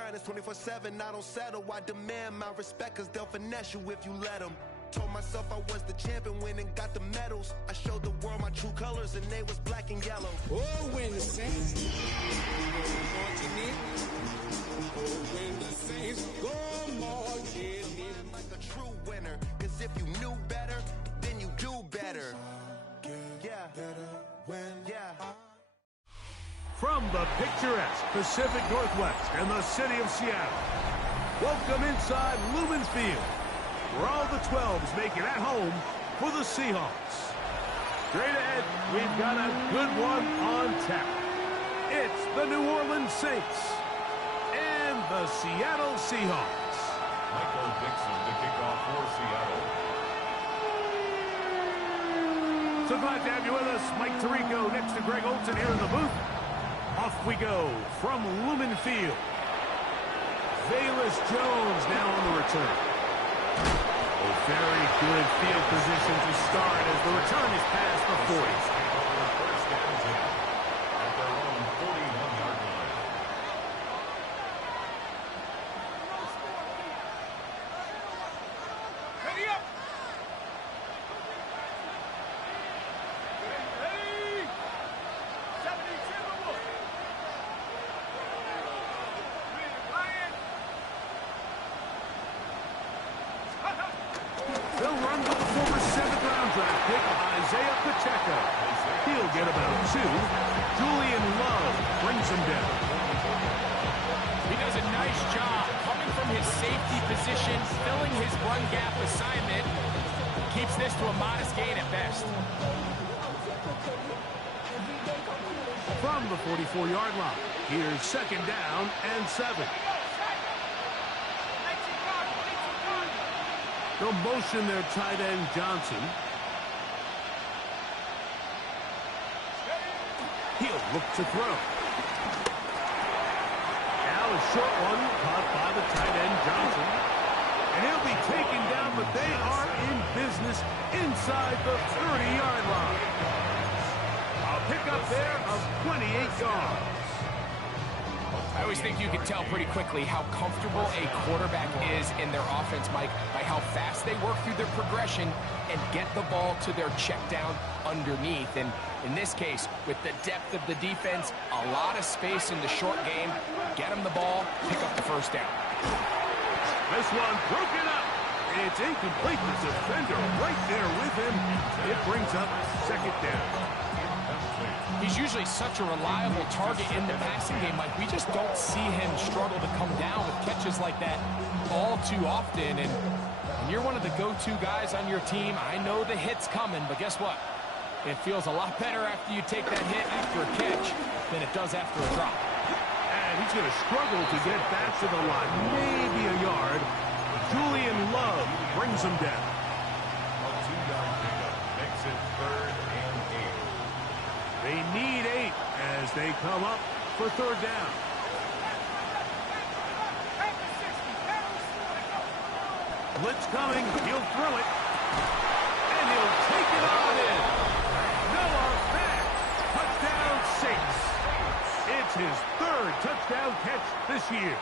grind is 24/7. I don't settle. I demand my respect, cause they'll finesse you if you let them. Told myself I was the champion, went and got the medals. I showed the world my true colors, and they was black and yellow. Oh, when the Saints when the Saints go marching in. Like a true winner, cause if you knew better, then you do better. Yeah, From the picturesque Pacific Northwest and the city of Seattle, welcome inside Lumen Field, where all the 12s make it at home for the Seahawks. Straight ahead, we've got a good one on tap. It's the New Orleans Saints and the Seattle Seahawks. Michael Dixon to kick off for Seattle. So glad to have you with us. Mike Tirico next to Greg Olson here in the booth. Off we go from Lumen Field. Velus Jones now on the return. A very good field position to start as the return is past the 40. First down at their own 41-yard line. Ready up! Ready! 72. Ryan! They'll run with the former 7th-round draft pick, Isaiah Pacheco. He'll get about 2. Julian Love brings him down. He does a nice job coming from his safety position, filling his run gap assignment. Keeps this to a modest gain at best. From the 44-yard line, here's 2nd down and 7. They'll motion their tight end, Johnson. He'll look to throw. Now a short one caught by the tight end, Johnson. And he'll be taken down, but they are in business inside the 30-yard line. A pickup there of 28 yards. I always think you can tell pretty quickly how comfortable a quarterback is in their offense, Mike, by how fast they work through their progression and get the ball to their check down underneath. And in this case, with the depth of the defense, a lot of space in the short game, get them the ball, pick up the first down. This one broken up. It's incomplete. The defender right there with him. It brings up 2nd down. He's usually such a reliable target in the passing game, Mike. We just don't see him struggle to come down with catches like that all too often. And you're one of the go-to guys on your team. I know the hit's coming, but guess what? It feels a lot better after you take that hit after a catch than it does after a drop. And he's going to struggle to get back to the line. Maybe a yard. Julian Love brings him down. A 2-yard pickup makes it 3rd and 8. They need 8 as they come up for 3rd down. Blitz coming. He'll throw it. And he'll take it on in. Noah Fant. Touchdown Saints. It's his 3rd touchdown catch this year.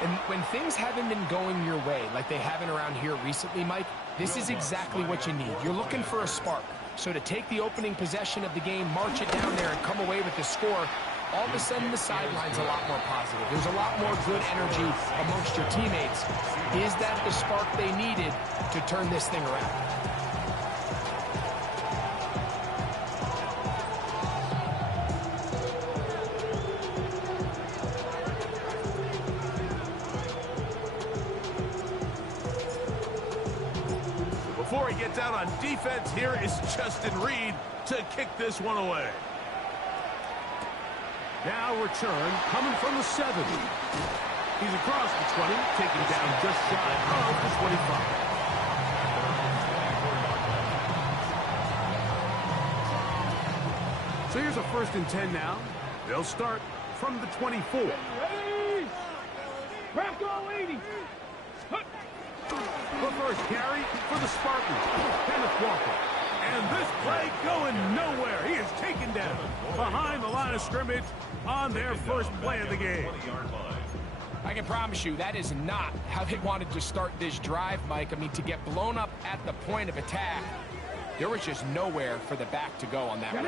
And when things haven't been going your way like they haven't around here recently, Mike, this is exactly what you need. You're looking for a spark. So to take the opening possession of the game, march it down there, and come away with the score, all of a sudden the sideline's a lot more positive. There's a lot more good energy amongst your teammates. Is that the spark they needed to turn this thing around? Before he gets out on defense, here is Justin Reed to kick this one away. Now return coming from the 7. He's across the 20, taken down just shy of the 25. So here's a 1st and 10 now. They'll start from the 24. Ready! Crack all 80! The first carry for the Spartans, Kenneth Walker. And this play going nowhere. He is taken down behind the line of scrimmage on their first play of the game. I can promise you that is not how they wanted to start this drive, Mike. I mean, to get blown up at the point of attack, there was just nowhere for the back to go on that run.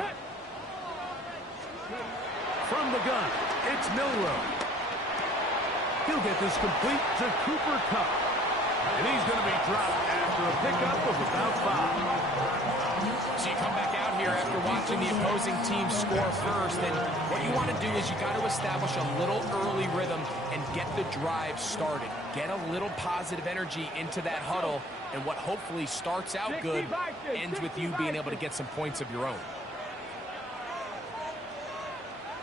From the gun, it's Milroe. He'll get this complete to Cooper Kupp. And he's going to be dropped after a pickup of about 5. So you come back out here after watching the opposing team score first, and what you want to do is you got to establish a little early rhythm and get the drive started. Get a little positive energy into that huddle, and what hopefully starts out good ends with you being able to get some points of your own.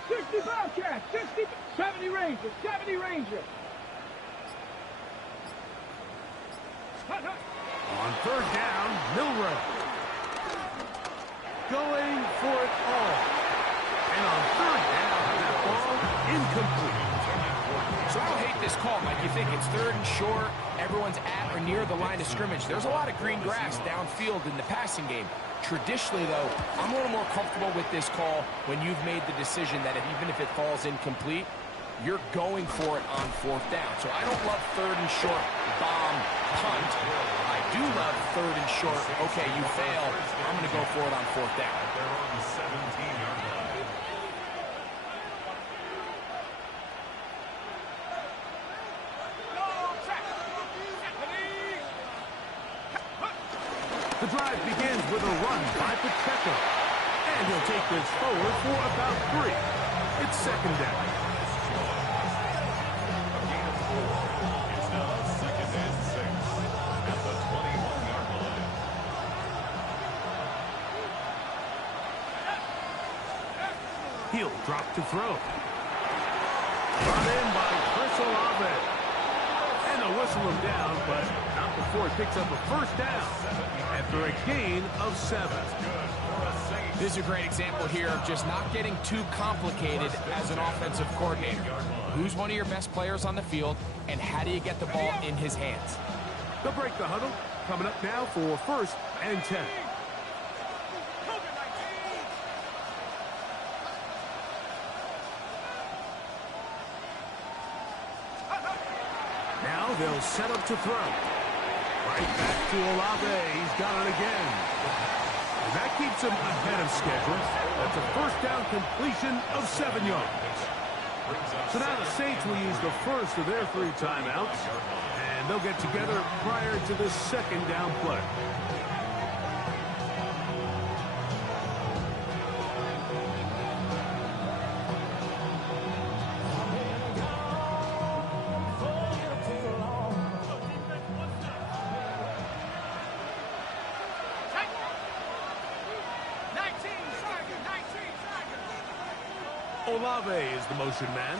65 catch, 60, 70 Rangers, 70 Rangers. On third down, Milroe. Going for it all. And on third down, that ball incomplete. So I don't hate this call, Mike. You think it's third and short, everyone's at or near the line of scrimmage. There's a lot of green grass downfield in the passing game. Traditionally, though, I'm a little more comfortable with this call when you've made the decision that even if it falls incomplete, you're going for it on fourth down. So I don't love third and short, bomb, punt. I do love third and short. Okay, you fail. I'm going to go for it on fourth down. They're on the 17-yard line. The drive begins with a run by Pacheco. And he'll take this forward for about 3. It's second down. It's now 2nd and 6 at the 21-yard line. He'll drop to throw. Brought in by Chris Olave. And they'll whistle him down, but not before he picks up a first down after a gain of 7. This is a great example here of just not getting too complicated as an offensive coordinator. Who's one of your best players on the field, and how do you get the ball in his hands? They'll break the huddle. Coming up now for 1st and 10. Now they'll set up to throw. Right back to Olave. He's got it again. And that keeps him ahead of schedule. That's a first down completion of 7 yards. So now the Saints will use the first of their 3 timeouts. And they'll get together prior to the second down play. Olave is the motion man.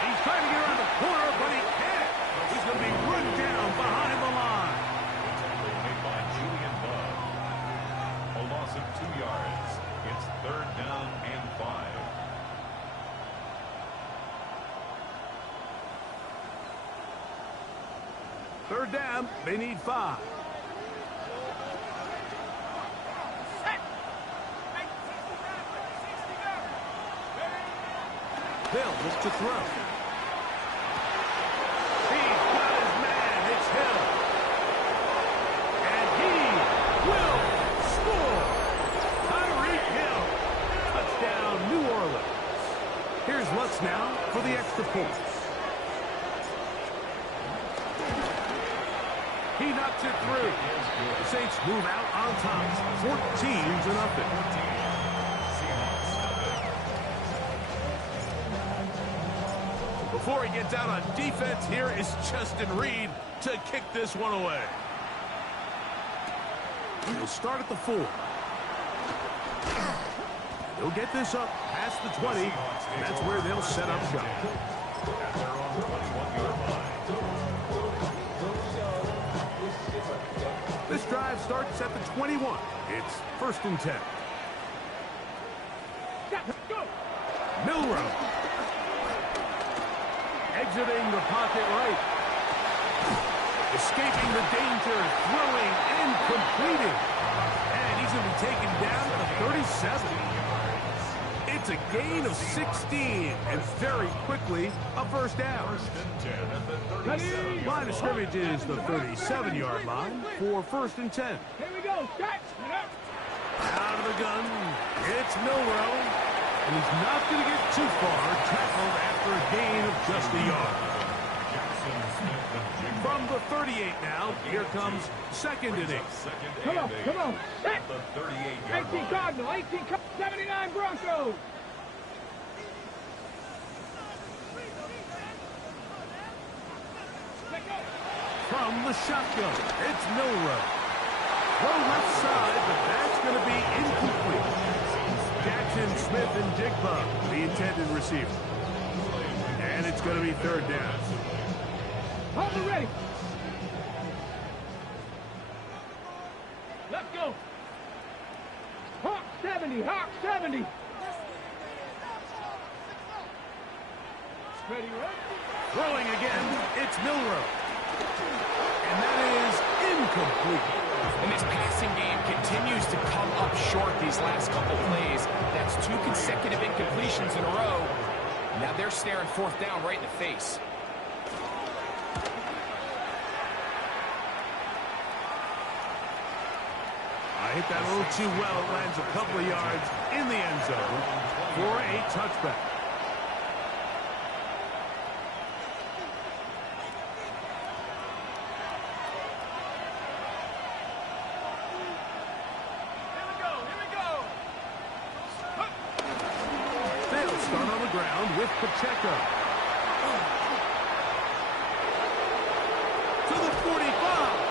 He's trying to get around the corner, but he can't. He's going to be run down behind the line. Made by Julian Love. A loss of 2 yards. It's 3rd down and 5. Third down, they need 5. They'll look to throw. He's got his man. It's Hill. And he will score. Tyreek Hill. Touchdown, New Orleans. Here's Lutz now for the extra point. He knocks it through. The Saints move out on top. 14-0. Before he gets out on defense, here is Justin Reed to kick this one away. He'll start at the 4. He'll get this up past the 20. And that's where they'll set up shop. They're on the 21-yard line. This drive starts at the 21. It's 1st and 10. Milroe. Exiting the pocket right. Escaping the danger, throwing and completing. And he's going to be taken down at the 37. It's a gain of 16, and very quickly, a first down. Line of scrimmage is the 37-yard line for 1st and 10. Here we go. Catch. Out of the gun, it's Milrow, and he's not going to get too far, tackled after a gain of just a yard. From the 38 now, here comes 2nd and 8. Come on, come on. 18 Cardinal, 18 79 Broncos. From the shotgun, it's Milrow. Throw left side, but that's going to be incomplete. Jackson, Smith, and Jigba, the intended receiver. And it's going to be 3rd down. Hold it ready. Let's go. Hawk 70, Hawk 70. Ready, ready. Throwing again, it's Milrow. And that is incomplete. And this passing game continues to come up short these last couple plays. That's 2 consecutive incompletions in a row. Now they're staring 4th down right in the face. Hit that a little too well. It lands a couple of yards in the end zone for a touchback. Here we go. They'll start on the ground with Pacheco. To the 45.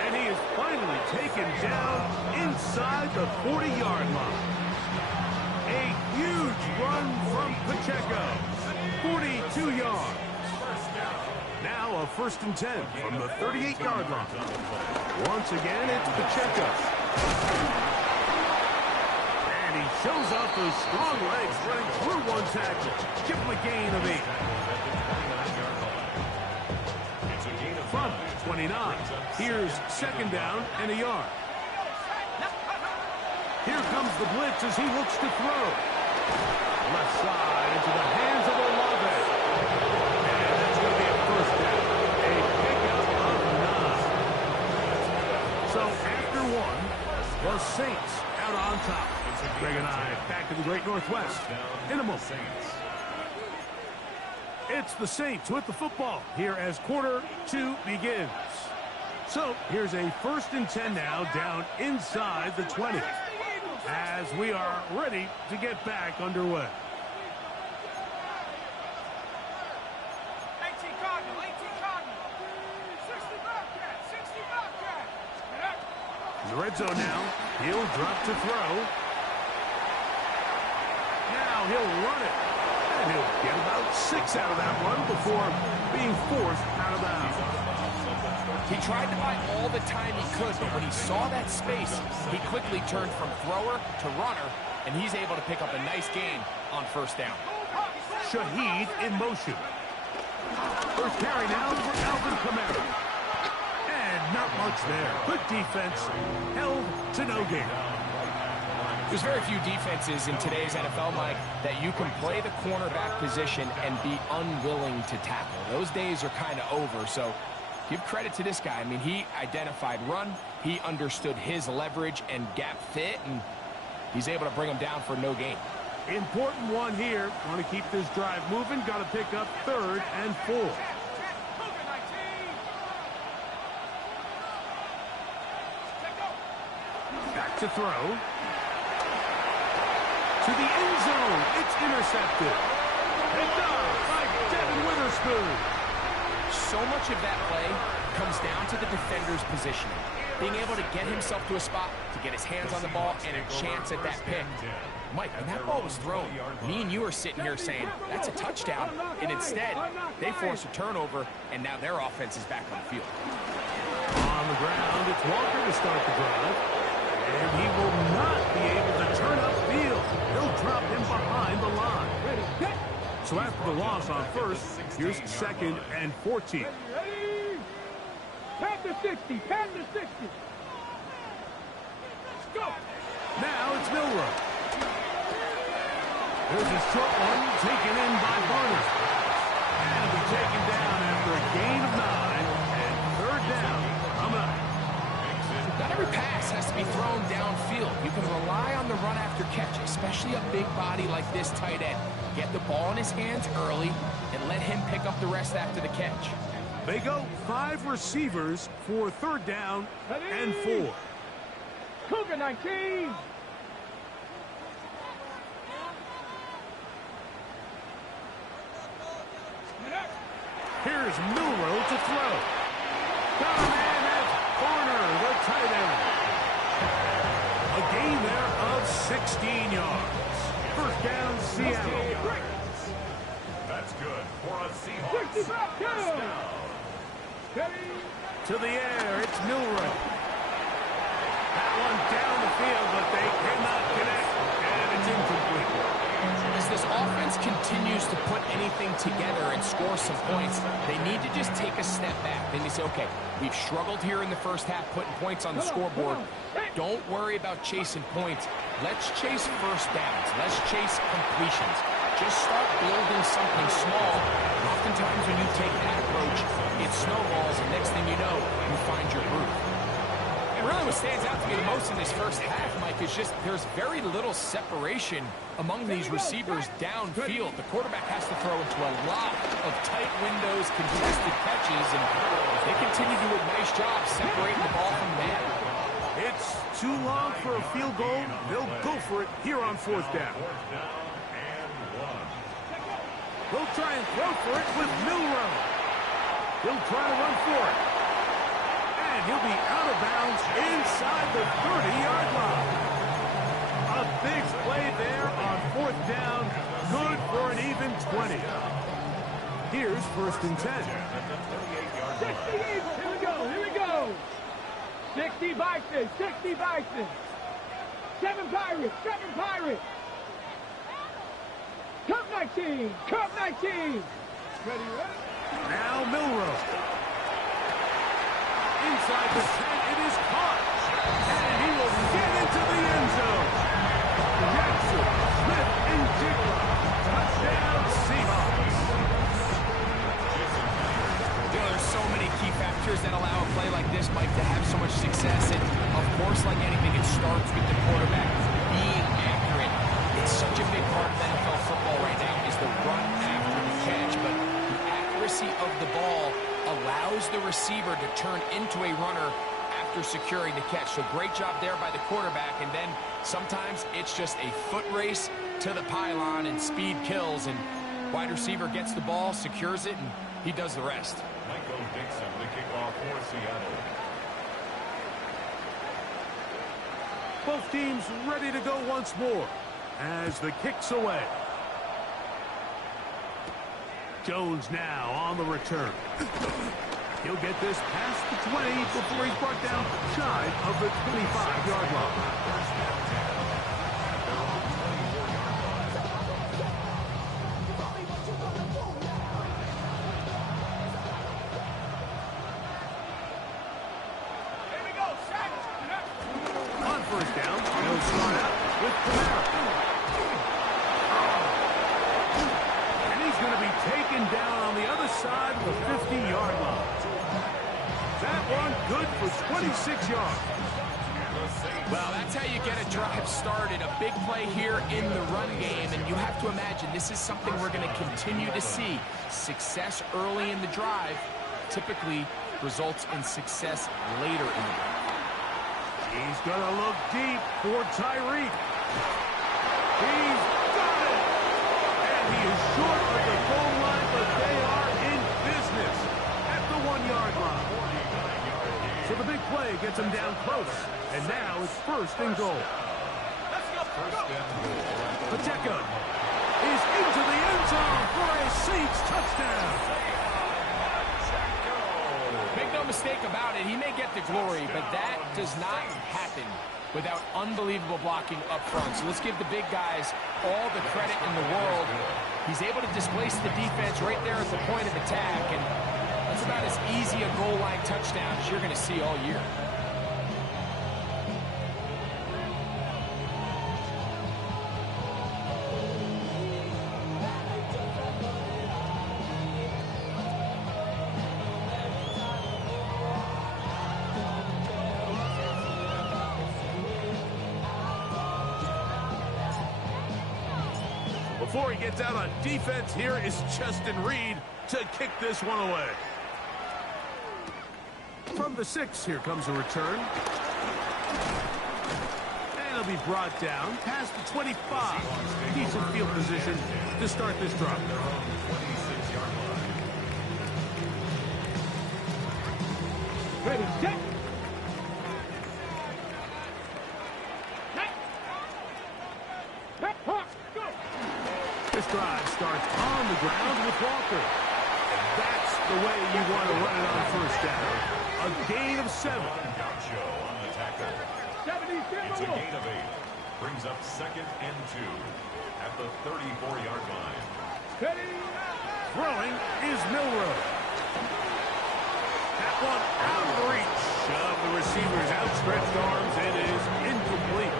And he is finally taken down inside the 40-yard line. A huge run from Pacheco. 42 yards. Now a 1st and 10 from the 38-yard line. Once again, it's Pacheco. And he shows off those strong legs running through one tackle. Give him a gain of 8. From 29. Here's 2nd down and a yard. Here comes the blitz as he looks to throw. Left side into the hands of Olave. And that's going to be a 1st down. A pickup of 9. So after 1, the Saints out on top. Greg and I back to the Great Northwest in a moment. It's the Saints with the football here as quarter 2 begins. So here's a 1st and 10 now down inside the 20 as we are ready to get back underway. 18 Cardinal, 18 Cardinal. 60 Bobcat, 60 Bobcat. In the red zone now, he'll drop to throw. Now he'll run it. And he'll get about 6 out of that one before being forced out of bounds. He tried to buy all the time he could, but when he saw that space, he quickly turned from thrower to runner, and he's able to pick up a nice gain on 1st down. Shaheed in motion. 1st carry now for Alvin Kamara. And not much there. Good defense. Held to no gain. There's very few defenses in today's NFL, Mike, that you can play the cornerback position and be unwilling to tackle. Those days are kind of over, so give credit to this guy. I mean, he identified run, he understood his leverage and gap fit, and he's able to bring him down for no gain. Important one here. Want to keep this drive moving. Got to pick up 3rd and 4. Back to throw. To the end zone. It's intercepted. Picked up by Devin Witherspoon. So much of that play comes down to the defender's positioning. Being able to get himself to a spot, to get his hands on the ball, and a chance at that pick. Mike, when that ball was thrown, me and you are sitting here saying, that's a touchdown. And instead, they force a turnover, and now their offense is back on the field. On the ground, it's Walker to start the drive. And he will not be able to turn upfield. He'll drop him behind the line. So after the loss on 1st, here's 2nd and 14. Past the 60. Past the 60. Go. Now it's Milrow. There's a short one taken in by Barner. And it'll be taken down after a gain of 9. And third down. Coming up. Not every pass has to be thrown downfield. You can rely on the run after catch, especially a big body like this tight end. Get the ball in his hands early and let him pick up the rest after the catch. They go 5 receivers for third down and 4. Cougar 19. Here's Milrow to throw. Got a man at corner, the tight end. A gain there of 16 yards. First down, Seattle. That's good for a Seahawks. 60 back down. To the air, it's Milrow. That one down the field, but they cannot connect, and it's incomplete. As this offense continues to put anything together and score some points, they need to just take a step back. Then they say, okay, we've struggled here in the first half putting points on the scoreboard. Don't worry about chasing points. Let's chase first downs. Let's chase completions. Just start building something small. And oftentimes when you take that approach, it snowballs, and next thing you know, you find your groove. And really what stands out to me the most in this first half, Mike, is just there's very little separation among these receivers downfield. The quarterback has to throw into a lot of tight windows, contested catches, and they continue to do a nice job separating the ball from the man. It's too long for a field goal. They'll go for it here on fourth down. They'll try and throw for it with Milrow. He'll try to run for it. And he'll be out of bounds inside the 30-yard line. A big play there on fourth down. Good for an even 20. Here's first and 10. 60. Here we go. Here we go. 60 Bison. 60 Bison. 7 Pirates. 7 Pirates. Cup 19. Cup 19. Ready? Now Milrow. Inside the 10, it is caught. And he will get into the end zone. Jackson, Smith, and Jigba. Touchdown, Seahawks. You know, there's so many key factors that allow a play like this, Mike, to have so much success. And, of course, like anything, it starts with the quarterback being accurate. It's such a big part of NFL football right now is the run after the catch. But the accuracy of the ball allows the receiver to turn into a runner after securing the catch. So great job there by the quarterback. And then sometimes it's just a foot race to the pylon and speed kills. And wide receiver gets the ball, secures it, and he does the rest. Michael Dixon, the kickoff for Seattle. Both teams ready to go once more as the kick's away. Jones now on the return. He'll get this past the 20 before he's brought down shy of the 25-yard line. On first down, he'll start out with Camara. And he's going to be taken down on the other side of the 50-yard line. That one good for 26 yards. Well, that's how you get a drive started. A big play here in the run game, and you have to imagine this is something we're going to continue to see. Success early in the drive typically results in success later in the drive. He's going to look deep for Tyreek. He's got it! And he is short of the goal line, but they are in business at the 1-yard line. So the big play gets him down close. And now it's first and goal. Pacheco is into the end zone for a Saints touchdown. Make no mistake about it, he may get the glory, but that does not happen without unbelievable blocking up front. So let's give the big guys all the credit in the world. He's able to displace the defense right there at the point of attack, and that's about as easy easy a goal line touchdown as you're going to see all year. Before he gets out on defense, here is Justin Reed to kick this one away. From the 6, here comes a return. And he'll be brought down past the 25. Decent field position to start this drive. Ready, set. This drive starts on the ground with Walker. And that's the way you want to run it on first down. A gain of 7. Gaucho on the tackle. It's a gain of 8. Brings up 2nd and 2 at the 34-yard line. Throwing is Milroe. That one out of reach of the receiver's outstretched arms. It is incomplete.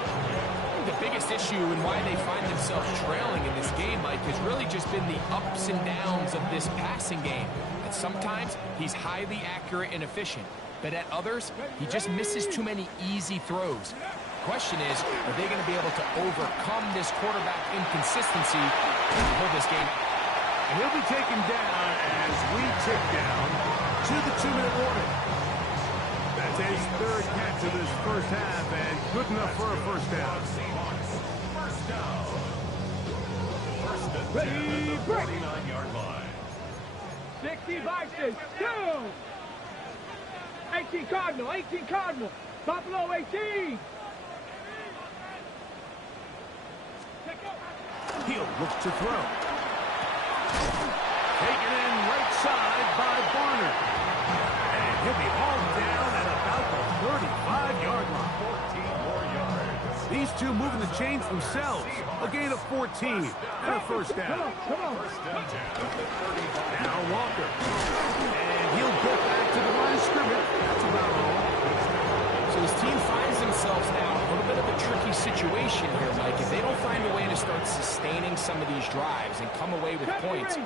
The biggest issue and why they find themselves trailing in this game, Mike, has really just been the ups and downs of this passing game. And sometimes he's highly accurate and efficient, but at others, he just misses too many easy throws. The question is, are they going to be able to overcome this quarterback inconsistency and pull this game out? And he'll be taken down as we tick down to the 2-minute warning. That's his 3rd catch of this first half, and good enough for a first down. First down. First and 10 Ready, at the 49-yard line. 60 Vikings, 2. 18 Cardinal, 18 Cardinal. Buffalo, 18. He'll look to throw. Taken in right side by Barner. And he'll be hauled down at about the 35-yard line. 14 more yards. These two moving the chains themselves. A gain of 14 and a first down. Come on. First and 10 at the 35. Now Walker. And he'll get back to the line of scrimmage. That's about all. So this team finds themselves now in a little bit of a tricky situation here, Mike. If they don't find a way to start sustaining some of these drives and come away with points,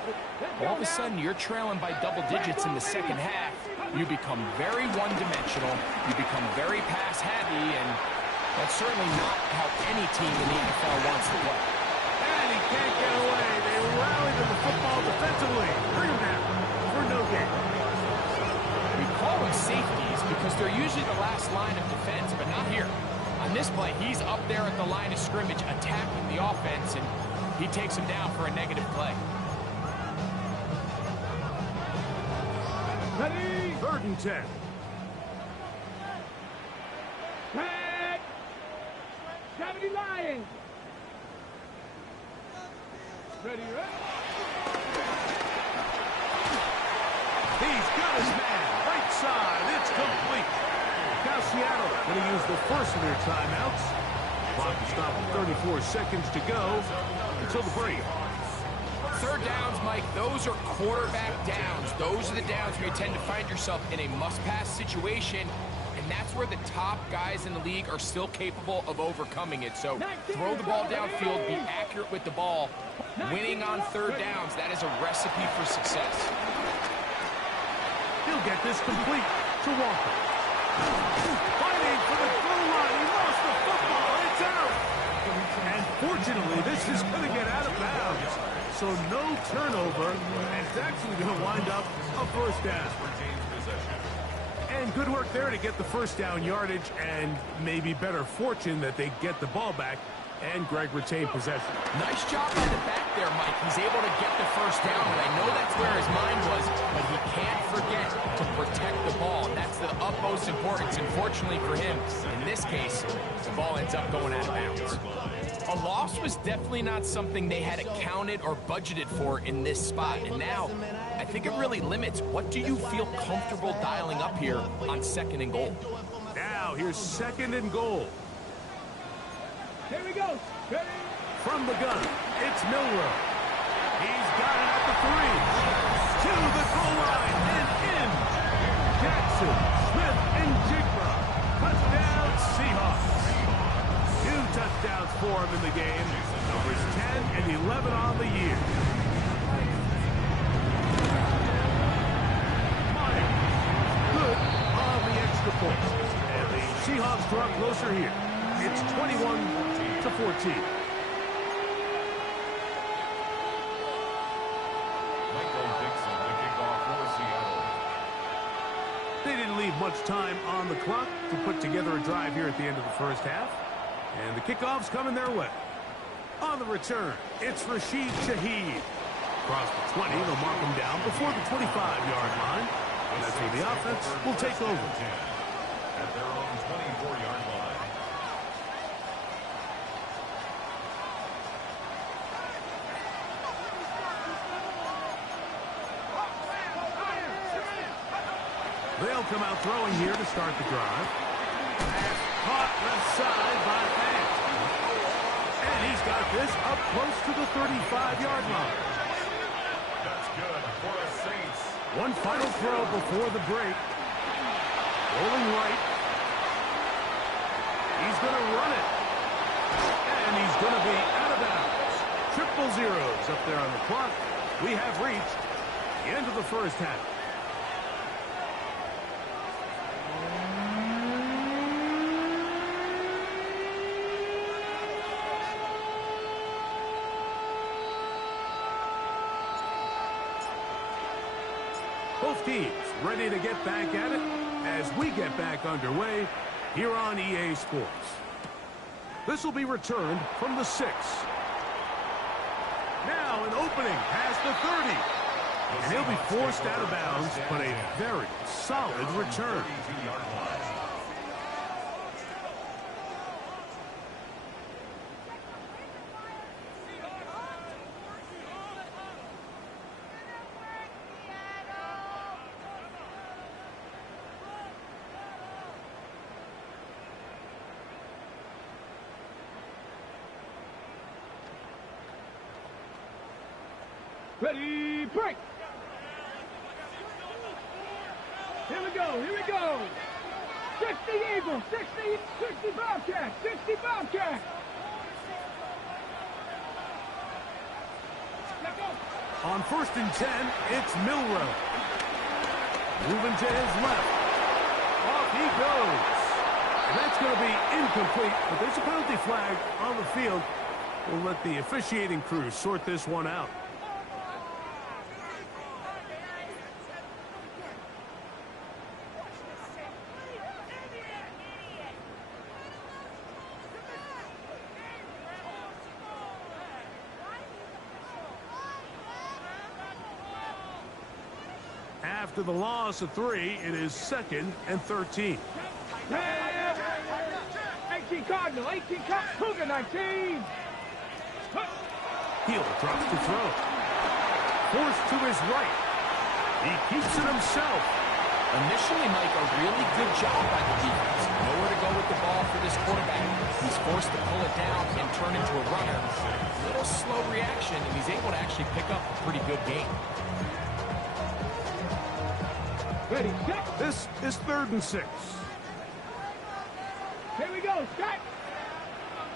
all of a sudden you're trailing by double digits in the second half. You become very one-dimensional. You become very pass-heavy, and that's certainly not how any team in the NFL wants to play. And he can't get away. They rallied to the football defensively. Bring him down for no gain. We call them safeties because they're usually the last line of defense, but not here. On this play, he's up there at the line of scrimmage attacking the offense, and he takes him down for a negative play. Ready, 3rd and 10. set. 70 Lions. Ready, He's got his man. Right side. It's complete. Now Seattle going to use the first of their timeouts. Clock to stop with 34 seconds to go until the break. 3rd downs, Mike, those are quarterback downs. Those are the downs where you tend to find yourself in a must-pass situation, and that's where the top guys in the league are still capable of overcoming it. So throw the ball downfield, be accurate with the ball. Winning on 3rd downs, that is a recipe for success. He'll get this complete to Walker. Fighting for the goal line. He lost the football. It's out. And fortunately, this is going to get out of bounds. So no turnover, and it's actually going to wind up a first down. And good work there to get the first down yardage, and maybe better fortune that they get the ball back, and Greg retained possession. Nice job by the back there, Mike. He's able to get the first down, and I know that's where his mind was, but he can't forget to protect the ball. That's the utmost importance, and fortunately for him, in this case, the ball ends up going out of bounds. A loss was definitely not something they had accounted or budgeted for in this spot, and now I think it really limits what do you feel comfortable dialing up here on 2nd and goal. Now here's 2nd and goal. Here we go. Ready. From the gun, it's Milroe. He's got it at the 3. To the goal line and in. Seahawks draw closer here. It's 21-14. They didn't leave much time on the clock to put together a drive here at the end of the first half. And the kickoff's coming their way. On the return, it's Rashid Shaheed. Across the 20, they'll mark him down before the 25-yard line. And that's where the offense will take over. At their own 24-yard line. They'll come out throwing here to start the drive. Pass caught left side by Fant. And he's got this up close to the 35-yard line. That's good for the Saints. One final throw before the break. Rolling right. He's going to run it. And he's going to be out of bounds. Triple zeros up there on the clock. We have reached the end of the first half. Both teams ready to get back at it as we get back underway here on EA Sports. This will be returned from the 6. Now an opening past the 30. And he'll be forced out of bounds, but a very solid return. Ready, break! Here we go, here we go! 60 Eagles, 60 Bobcats, 60 Bobcats! Let's go! On 1st and 10, it's Milrow. Moving to his left. Off he goes. And that's going to be incomplete, but there's a penalty flag on the field. We'll let the officiating crew sort this one out. After the loss of 3, it is 2nd and 13. 18 Cardinal, 18 Cougar, 19. Hill drops to throw. Forced to his right. He keeps it himself. Initially, Mike, a really good job by the defense. Nowhere to go with the ball for this quarterback. He's forced to pull it down and turn into a runner. A little slow reaction, and he's able to actually pick up a pretty good game. Ready, set. This is 3rd and 6. Here we go, Scott.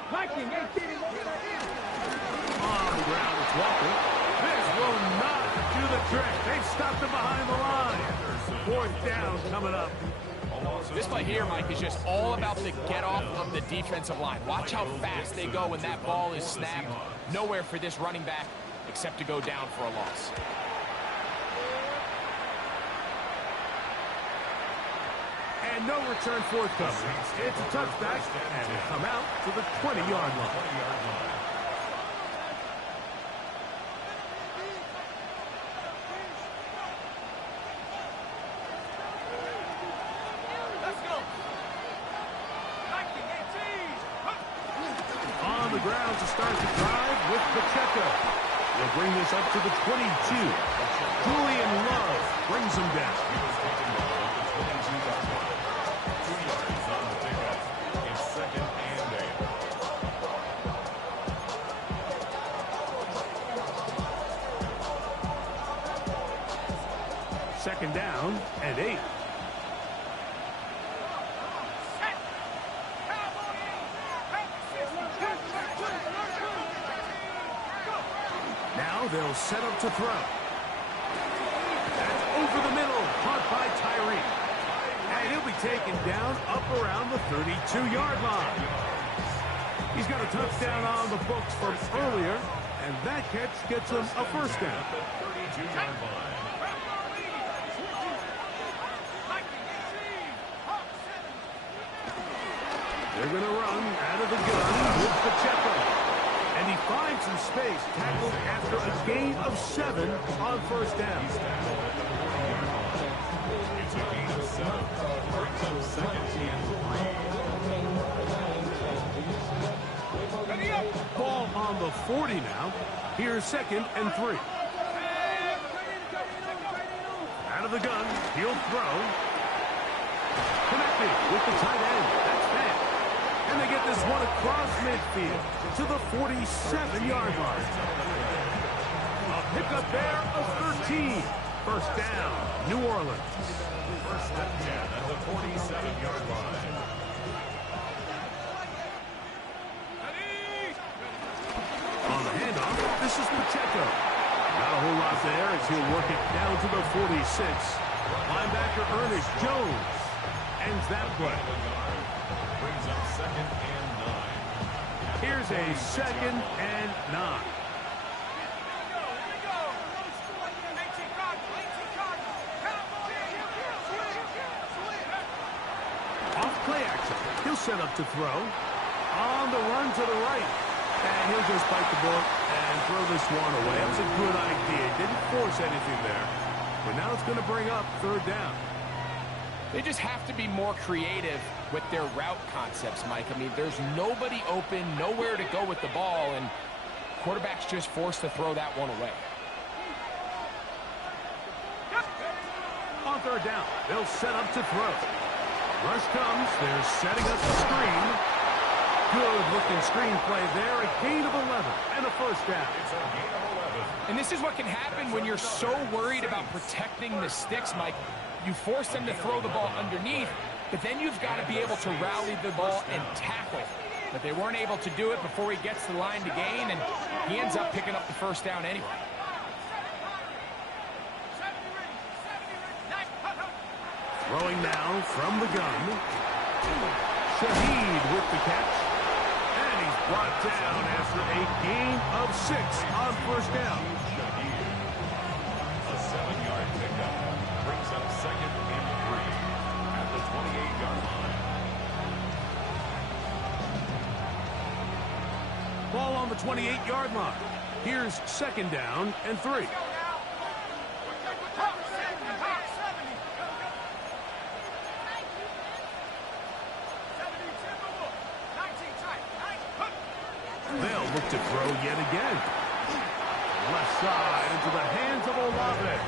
Viking, 18. On the ground, it's Walker. This will not do the trick. They've stopped him behind the line. 4th down coming up. This play here, Mike, is just all about the get-off of the defensive line. Watch how fast they go when that ball is snapped. Nowhere for this running back except to go down for a loss. And no return forthcoming. It's a touchback, and will come out to the 20-yard line. On the ground to start the drive with Pacheco. He'll bring this up to the 22. Julian Love brings him down. Second down and 8. Now they'll set up to throw. That's over the middle, caught by Tyree. And he'll be taken down up around the 32-yard line. He's got a touchdown on the books from earlier, and that catch gets him a first down. At the 32-yard line. They're going to run out of the gun with Pacheco. And he finds some space, tackled after a gain of 7 on first down. It's a gain of 7. Brings up second and 3. Ball on the 40 now. Here's second and 3. Out of the gun, he'll throw. Connected with the tight end. That's Fant. And they get this one across midfield to the 47-yard line. A pickup there of 13. First down, New Orleans. First and 10 at the 47-yard line. On the handoff, this is Pacheco. Not a whole lot there as he'll work it down to the 46. Linebacker Ernest Jones ends that play. Brings up second and 9. Here's a second and 9. Off play action. He'll set up to throw. On the run to the right. And he'll just bite the bullet and throw this one away. That was a good idea. Didn't force anything there. But now it's going to bring up third down. They just have to be more creative with their route concepts, Mike. I mean, there's nobody open, nowhere to go with the ball, and quarterback's just forced to throw that one away. On third down, they'll set up to throw. Rush comes. They're setting up the screen. Good-looking screenplay there. A gain of 11 and a first down. It's a gain of 11. And this is what can happen when you're so worried about protecting the sticks, Mike. You force them to throw the ball underneath, but then you've got to be able to rally the ball and tackle. But they weren't able to do it before he gets the line to gain, and he ends up picking up the first down anyway. Throwing now from the gun. Shaheed with the catch. And he's brought down after a gain of 6 on first down. A 7-yard pickup. Brings up second and 3 at the 28-yard line. Ball on the 28-yard line. Here's second down and 3. They'll look to throw yet again. Left side into the hands of Olave.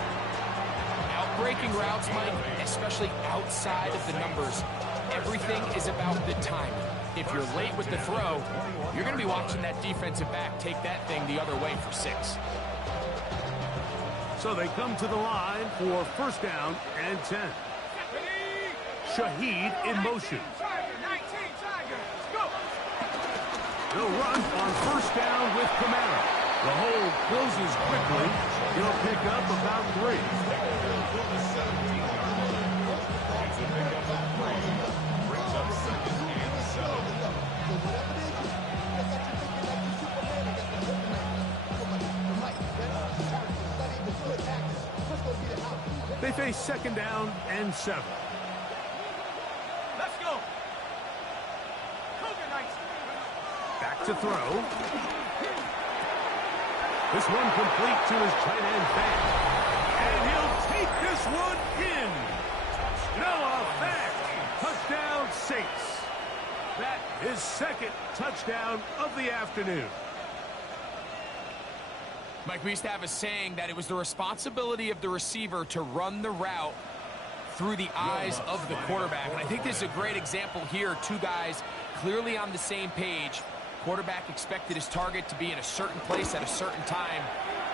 Outbreaking routes, Mike, especially outside of the numbers, everything is about the timing. If you're late with the throw, you're going to be watching that defensive back take that thing the other way for 6. So they come to the line for first down and 10. Shaheed in motion. They'll run on first down with Kamara. The hole closes quickly. He'll pick up about 3. Brings up second and 7. They face second down and 7. Let's go. Back to throw. This one complete to his tight end Fant. And he'll take this one in. Noah Fant. Touchdown Saints. That is second touchdown of the afternoon. Mike, we used to have a saying that it was the responsibility of the receiver to run the route through the eyes of the quarterback. And I think this is a great example here. 2 guys clearly on the same page. Quarterback expected his target to be in a certain place at a certain time.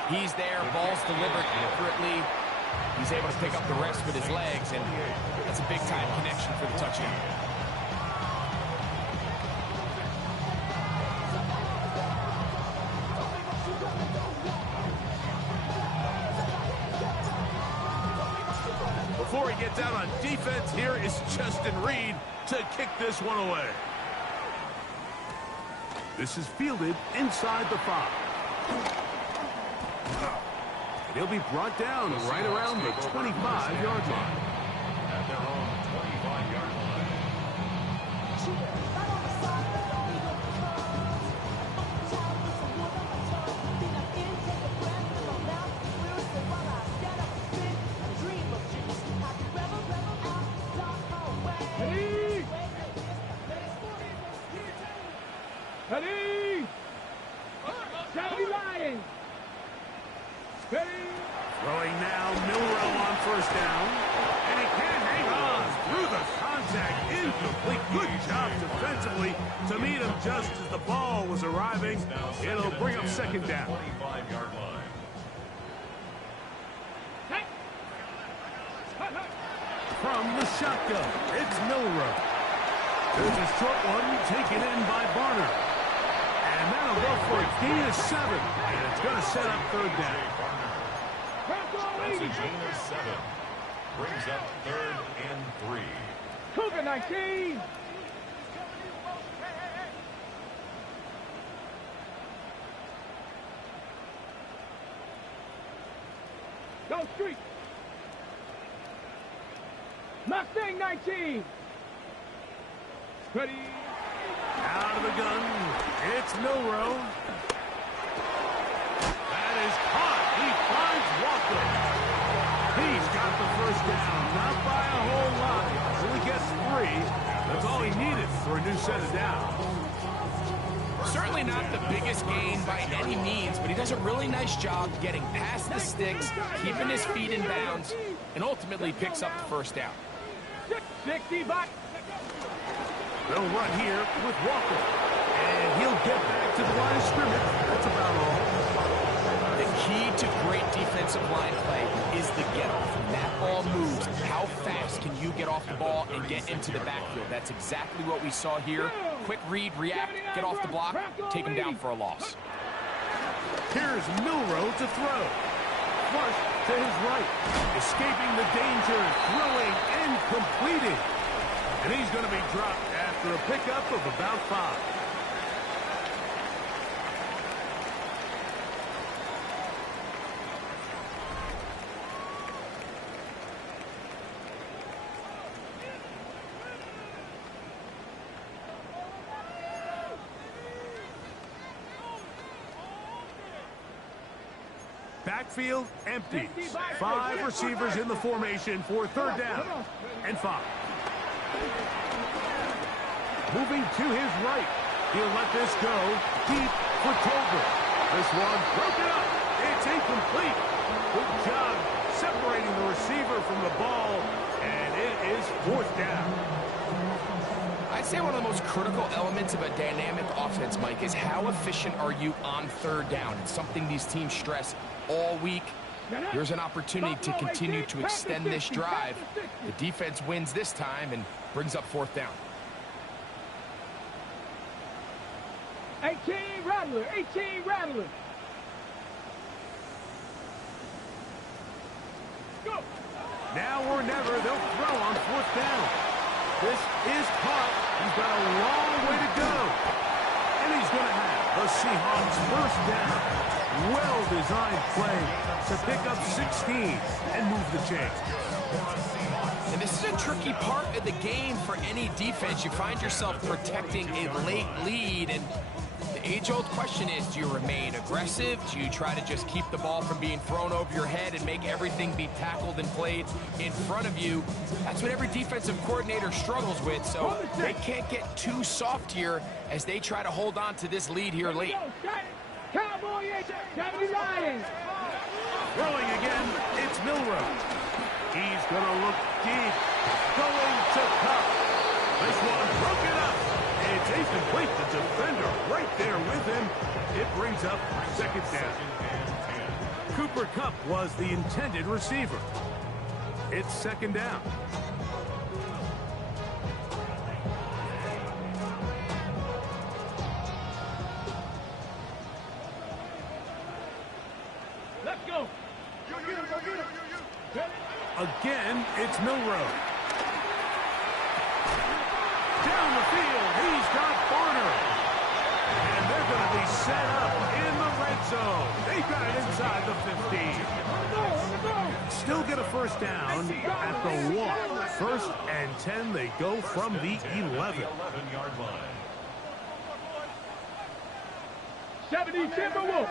He's there, ball's delivered accurately. He's able to pick up the rest with his legs, and that's a big-time connection for the touchdown. before he gets out on defense, here is Justin Reed to kick this one away. This is fielded inside the 5. And he'll be brought down right around the 25-yard line. At their own 25-yard line. Ready! Johnny Lions! Ready! Throwing now, Milrow on first down. And he can't hang on through the contact. Incomplete. Good job defensively to meet him just as the ball was arriving. It'll bring up second down. 25-yard line. From the shotgun, it's Milrow. There's a short one taken in by Barner. And that'll go for a gain of 7. And it's going to set up third down. That's a gain of 7. Brings up 3rd and 3. Cougar 19! Go street! Mustang 19! Ready! Out of the gun, it's Milrow. That is caught. He finds Walker. He's got the first down, not by a whole lot. Only gets 3. That's all he needed for a new set of downs. Certainly not the biggest gain by any means, but he does a really nice job getting past the sticks, keeping his feet in bounds, and ultimately picks up the first down. 60 back. They'll run here with Walker. And he'll get back to the line of scrimmage. That's about all. The key to great defensive line play is the get-off. When that ball moves, how fast can you get off the ball and get into the backfield? That's exactly what we saw here. Quick read, react, get off the block, take him down for a loss. Here's Milrow to throw. Flush to his right. Escaping the danger, throwing and completing. And he's going to be dropped after a pickup of about 5. Backfield empty. 5 receivers in the formation for third down and 5. Moving to his right. He'll let this go deep for Tolbert. This one broken up. It's incomplete. Good job separating the receiver from the ball, and it is 4th down. I'd say one of the most critical elements of a dynamic offense, Mike, is how efficient are you on third down. It's something these teams stress all week. Here's an opportunity to continue to extend this drive. The defense wins this time and brings up 4th down. 18 Rattler, 18 Rattler. Go. Now or never, they'll throw on 4th down. This is caught. He's got a long way to go. And he's going to have the Seahawks first down. Well-designed play to pick up 16 and move the chains. And this is a tricky part of the game for any defense. You find yourself protecting a late lead, and the age-old question is, do you remain aggressive? Do you try to just keep the ball from being thrown over your head and make everything be tackled and played in front of you? That's what every defensive coordinator struggles with, so they can't get too soft here as they try to hold on to this lead here late. Cowboy 79. Throwing again, it's Milrow. He's going to look deep. Going to Cup. This one broken up. It's incomplete. The defender right there with him. It brings up 2nd down. Cooper Kupp was the intended receiver. It's 2nd down. Let's go. Go get him. Again, it's Milrow. Down the field, he's got Barner. And they're going to be set up in the red zone. They got it inside the 15. Still get a first down at the 1. First and 10, they go from the 11-yard line. 70 Timberwolves.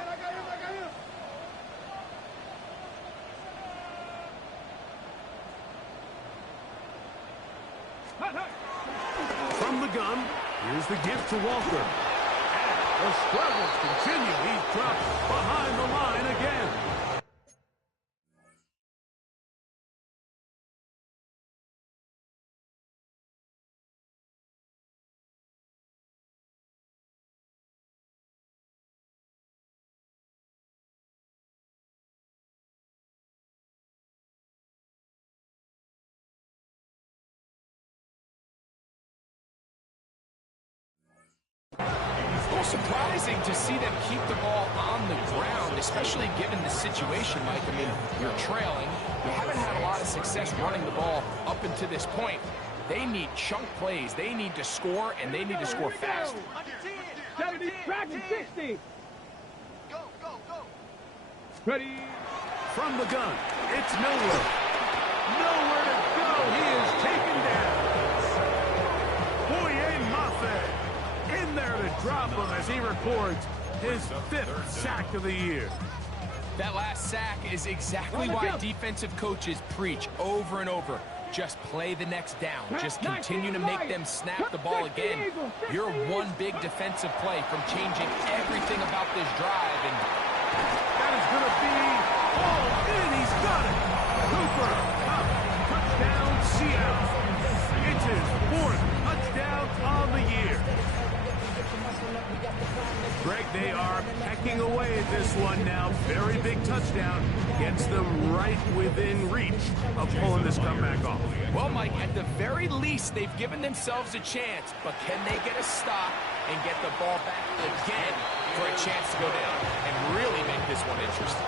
From the gun, here's the gift to Walker. And the struggles continue. He's dropped behind the line again. A little surprising to see them keep the ball on the ground, especially given the situation, Mike. I mean, you're trailing. You haven't had a lot of success running the ball up until this point. They need chunk plays. They need to score, and they need to score fast. 70, track and 60. Go, go, go. Ready. From the gun, it's Milrow. Nowhere to go. He is taken down. Boye Mafe in there to drop him as he records his 5th sack of the year. That last sack is exactly why defensive coaches preach over and over. Just play the next down. Just continue to make them snap the ball again. You're one big defensive play from changing everything about this drive. And that is going to be all in. He's got it. Cooper up. Touchdown, Seattle. It's his 4th touchdown on the year. Greg, they are pecking away at this one now. Very big touchdown. Gets them right within reach of pulling this comeback off. Well, Mike, at the very least, they've given themselves a chance. But can they get a stop and get the ball back again for a chance to go down and really make this one interesting?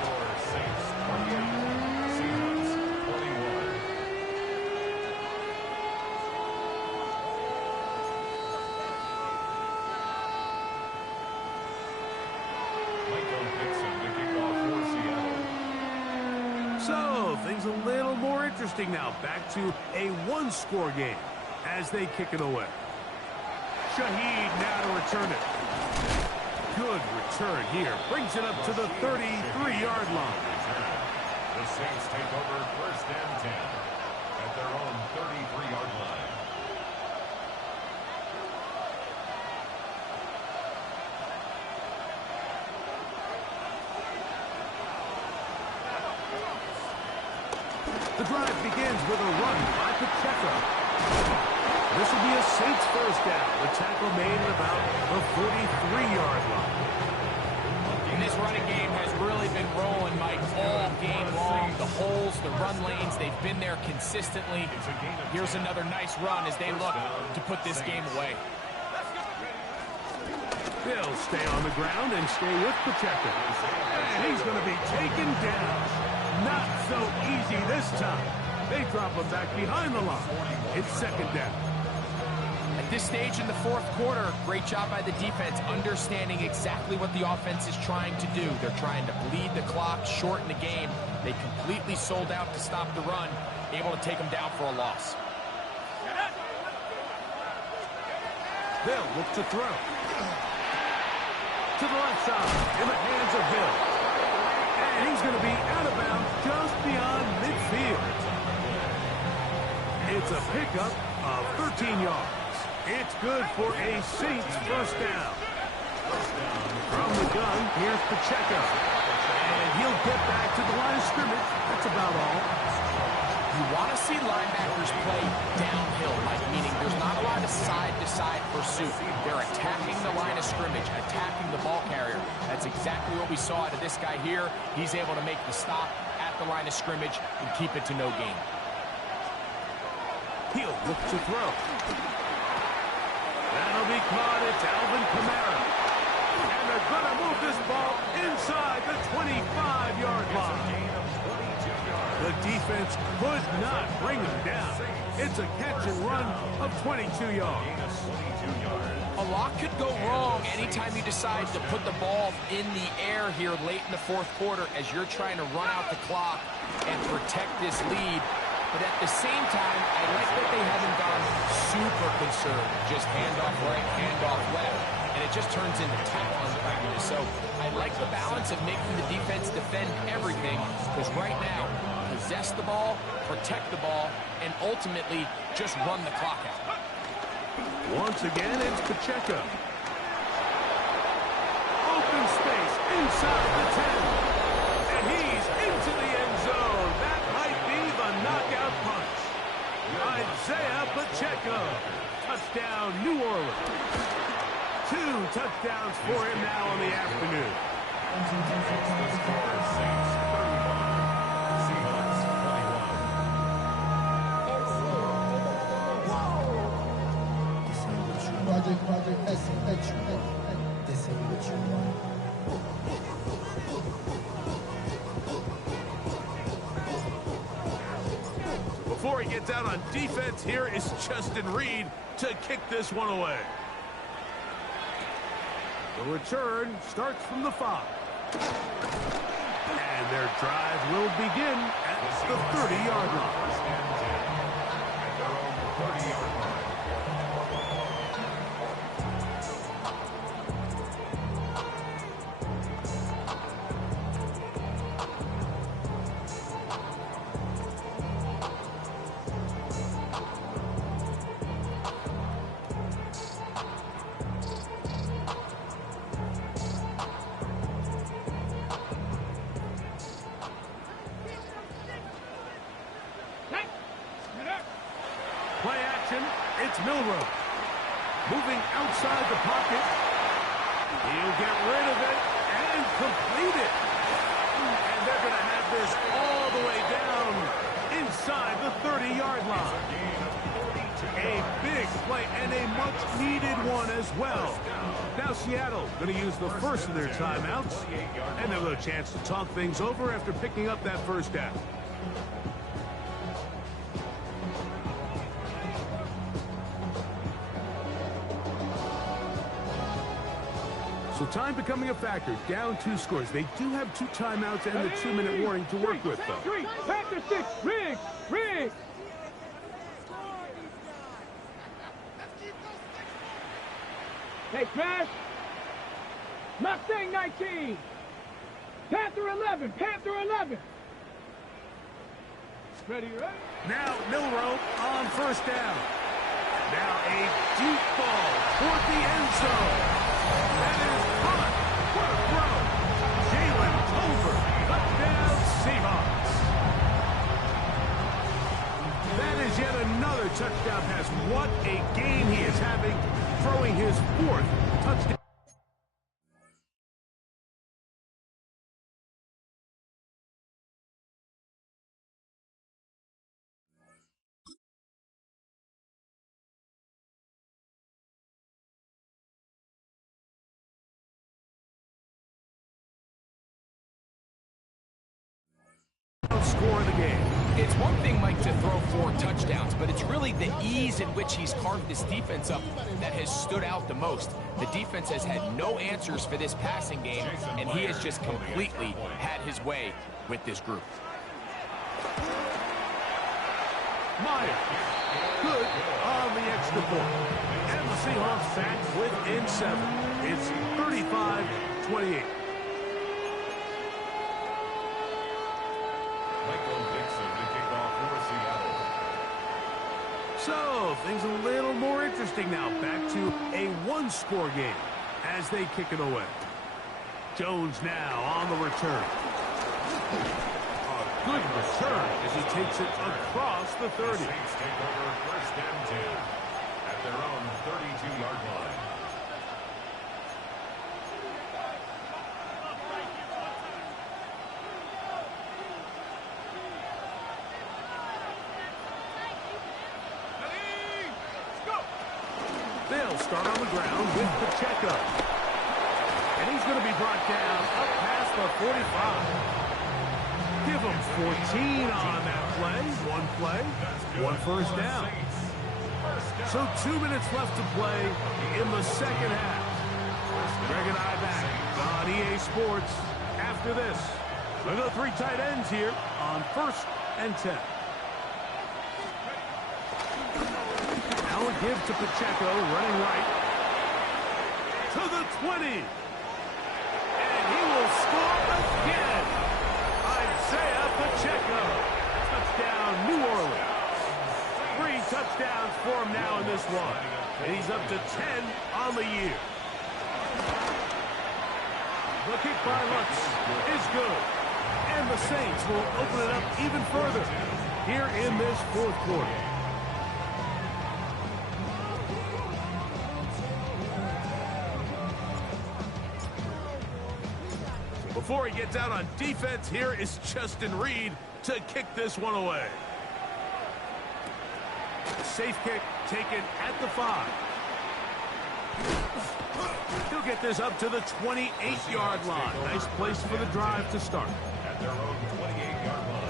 So, things a little more interesting now. Back to a one-score game as they kick it away. Shaheed now to return it. Good return here. Brings it up to the 33-yard line. The Saints take over 1st and 10 at their own 33-yard line. The drive begins with a run by Pacheco. This will be a Saints first down. The tackle made at about the 43-yard line. And this running game has really been rolling, Mike, all game long. The holes, the run lanes, they've been there consistently. Here's another nice run as they look to put this game away. They'll stay on the ground and stay with Pacheco. And he's going to be taken down. Not so easy this time. They drop him back behind the line. It's 2nd down. At this stage in the 4th quarter, great job by the defense, understanding exactly what the offense is trying to do. They're trying to bleed the clock, shorten the game. They completely sold out to stop the run, able to take them down for a loss. They'll look to throw. To the left side, in the hands of Hill. And he's going to be out of bounds just beyond midfield. It's a pickup of 13 yards. It's good for a Saints first down. From the gun, here's Pacheco. And he'll get back to the line of scrimmage. That's about all. You want to see linebackers play downhill, Mike, meaning there's not a lot of side-to-side pursuit. They're attacking the line of scrimmage, attacking the ball carrier. That's exactly what we saw out of this guy here. He's able to make the stop at the line of scrimmage and keep it to no gain. He'll look to throw. That'll be caught. It's Alvin Kamara. And they're going to move this ball inside the 25-yard line. The defense could not bring him down. It's a catch and run of 22 yards. A lot could go wrong anytime you decide to put the ball in the air here late in the fourth quarter as you're trying to run out the clock and protect this lead. But at the same time, I like that they haven't gone super conservative. Just handoff right, handoff left, and it just turns into tackling practice. So I like the balance of making the defense defend everything, because right now, possess the ball, protect the ball, and ultimately just run the clock out. Once again, it's Pacheco. Open space inside the 10. And he's into the end zone. That might be the knockout punch. Isaiah Pacheco. Touchdown, New Orleans. 2 touchdowns for him now on the afternoon. Before he gets out on defense, here is Justin Reed to kick this one away. The return starts from the 5. And their drive will begin at the 30-yard line. Play action, it's Milrow. Moving outside the pocket. He'll get rid of it and complete it. And they're going to have this all the way down inside the 30-yard line. A big play and a much-needed one as well. Now Seattle going to use the first of their timeouts. And they'll have a chance to talk things over after picking up that first down. So time becoming a factor, down 2 scores. They do have 2 timeouts and the 2-minute warning to work with, though. 3, Panther 6, Riggs. Hey, Crash. Mustang 19. Panther 11. Ready, right? Now Milrow on first down. Now a deep ball toward the end zone. That is caught. What a throw. Jalen Tolbert. Touchdown Seahawks. That is yet another touchdown pass. What a game he is having, throwing his 4th touchdown. Score of the game. It's one thing, Mike, to throw 4 touchdowns, but it's really the ease in which he's carved this defense up that has stood out the most. The defense has had no answers for this passing game, and he has just completely had his way with this group. Meyer. Good on the extra point. And the Seahawks back within 7. It's 35-28. So, things a little more interesting now. Back to a 1-score game as they kick it away. Jones now on the return. A good return as he takes it across the 30. Saints take over first and 10 at their own 32-yard line. They'll start on the ground with Pacheco. And he's going to be brought down up past the 45. Give them 14 on that play. One first down. So 2 minutes left to play in the second half. Greg and I back on EA Sports after this. We've got 3 tight ends here on 1st and 10. Now a give to Pacheco, running right. To the 20. And he will score again. Isaiah Pacheco. Touchdown, New Orleans. 3 touchdowns for him now in this one. And he's up to 10 on the year. The kick by Lutz is good. And the Saints will open it up even further here in this 4th quarter. Before he gets out on defense, here is Justin Reed to kick this one away. Safe kick taken at the 5. He'll get this up to the 28-yard line. Nice place for the drive to start. At their own 28-yard line.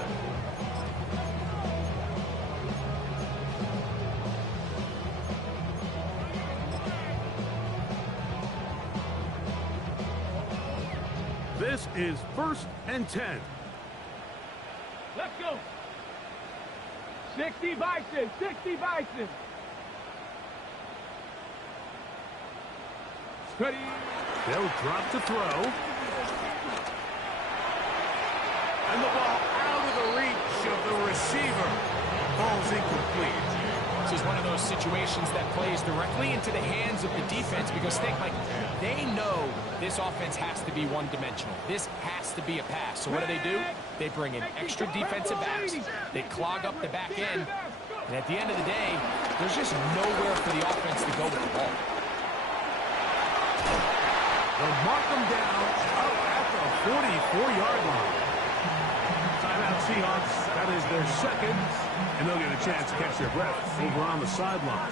This is 1st and 10. Let's go. 60 Bison, 60 Bison. Ready. They'll drop to throw. And the ball out of the reach of the receiver. Ball's incomplete. This is one of those situations that plays directly into the hands of the defense because think, Mike, they know this offense has to be one-dimensional. This has to be a pass. So what do? They bring in extra defensive backs. They clog up the back end. And at the end of the day, there's just nowhere for the offense to go with the ball. They'll mark them down up at the 44-yard line. Timeout Seahawks. That is their second. And they'll get a chance to catch their breath over on the sideline.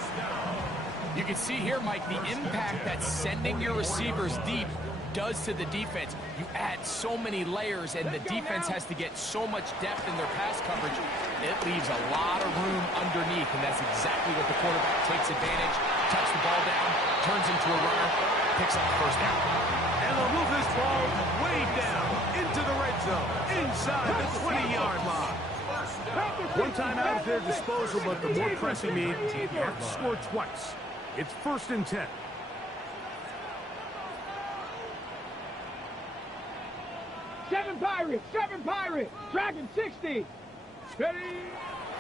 You can see here, Mike, the impact that sending your receivers deep does to the defense. You add so many layers, and the defense has to get so much depth in their pass coverage. It leaves a lot of room underneath, and that's exactly what the quarterback takes advantage. Touch the ball down, turns into a runner, picks up the first down. And they'll move this ball way down into the red zone, inside the 20-yard line. One timeout at their disposal, but the more pressing need, you have to score twice. It's 1st and 10. Seven Pirates, Dragon 60. Ready.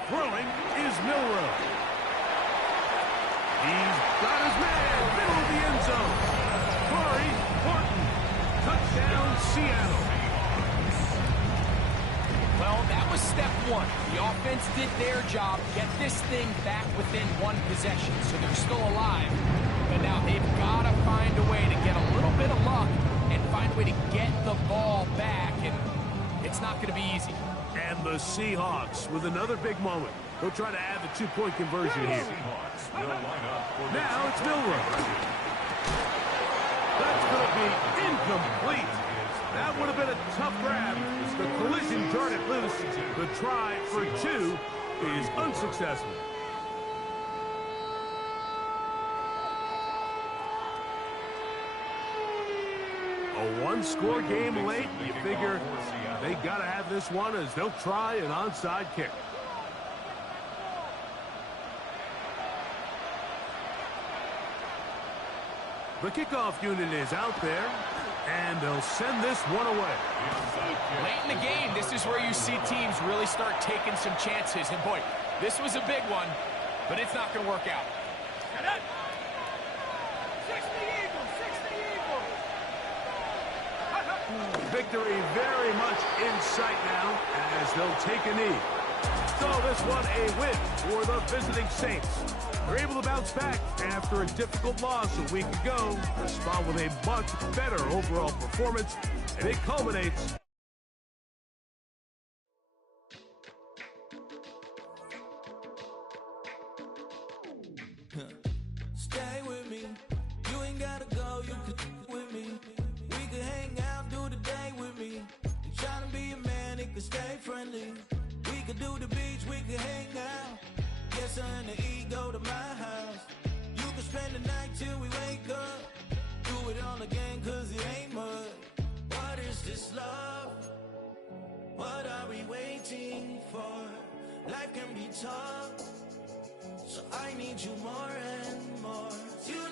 Throwing is Milrow. He's got his man, middle of the end zone. Corey Horton, touchdown Seattle. Well, that was step 1. The offense did their job, get this thing back within 1 possession, so they're still alive. But now they've got to find a way to get a little bit of luck and find a way to get the ball back, and it's not going to be easy. And the Seahawks with another big moment. They'll try to add the 2-point conversion here. Now it's Milrow. That's going to be incomplete. That would have been a tough grab. The collision jarred it loose. The try for 2 is unsuccessful. A 1-score game late. You figure they got to have this one as they'll try an onside kick. The kickoff unit is out there, and they'll send this one away. Late in the game, this is where you see teams really start taking some chances. And boy, this was a big one, but it's not going to work out. Victory very much in sight now as they'll take a knee. So this one a win for the visiting Saints. They're able to bounce back after a difficult loss a week ago. Respond with a much better overall performance, and it culminates. Stay with me. You ain't gotta go, you can with me. We can hang out, do the day with me. You tryna be a man, it could stay friendly. We could do the beach, we could hang out. Yes, her and the E go to my house. You could spend the night till we wake up. Do it all again, cause it ain't mud. What is this love? What are we waiting for? Life can be tough, so I need you more and more. You need